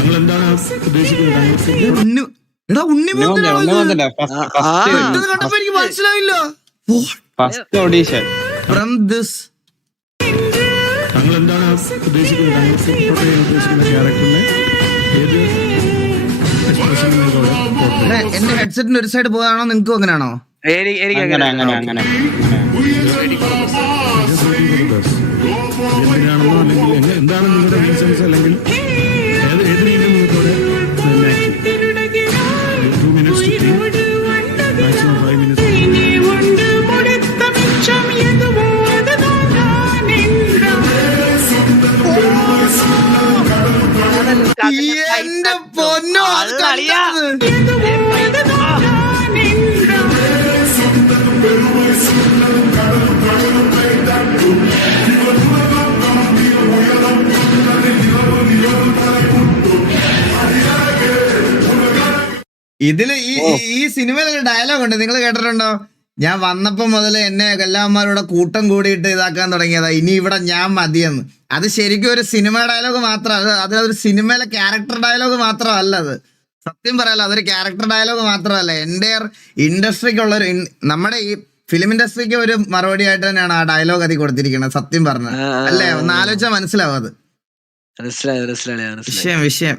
താങ്കൾ എന്താണ് ഉദ്ദേശിക്കുന്നത്? എടാ ഉണ്ണിമുത്തനാ കണ്ടപ്പോ എനിക്ക് മനസ്സിലായില്ല. ഓഡീഷൻ ഫ്രം ദിസ് താങ്കൾ എന്താണ് ഉദ്ദേശിക്കുന്നത്? ഉദ്ദേശിക്കുന്ന ക്യാരക്ടറിനെ ഏത് എന്റെ ഹെഡ്സെറ്റിന്റെ ഒരു സൈഡ് പോകാണോ നിങ്ങൾക്കും അങ്ങനെയാണോ? അങ്ങനെ എന്തിനാണെന്നോ അല്ലെങ്കിൽ എന്താണ് നിങ്ങളുടെ റീസൺസ് അല്ലെങ്കിൽ ഏത് രീതിയിൽ നിങ്ങൾക്ക് 2 minutes to think, maximum 5 minutes. എന്റെ പൊന്നോ അത് കണ്ടത്. ഇതില് ഈ സിനിമയിലൊരു ഡയലോഗ് ഉണ്ട്, നിങ്ങൾ കേട്ടിട്ടുണ്ടോ? ഞാൻ വന്നപ്പോ മുതൽ എന്നെ എല്ലാവന്മാരുടെ കൂട്ടം കൂടിയിട്ട് ഇതാക്കാൻ തുടങ്ങിയതാ, ഇനി ഇവിടെ ഞാൻ മതിയെന്ന്. അത് ശരിക്കും ഒരു സിനിമ ഡയലോഗ് മാത്രമല്ല, അത് ഒരു സിനിമയിലെ ക്യാരക്ടർ ഡയലോഗ് മാത്രമല്ല. അത് സത്യം പറയാലോ, അതൊരു ക്യാരക്ടർ ഡയലോഗ് മാത്രമല്ല, എൻ്റെ ഇൻഡസ്ട്രിക്കുള്ളൊരു നമ്മുടെ ഈ ഫിലിം ഇൻഡസ്ട്രിക്ക് ഒരു മറുപടി ആയിട്ട് തന്നെയാണ് ആ ഡയലോഗ് അതിൽ കൊടുത്തിരിക്കുന്നത്. സത്യം പറഞ്ഞ അല്ലേ? ഒന്ന് ആലോചിച്ചാൽ മനസ്സിലാവും അത്. മനസ്സിലായി വിഷയം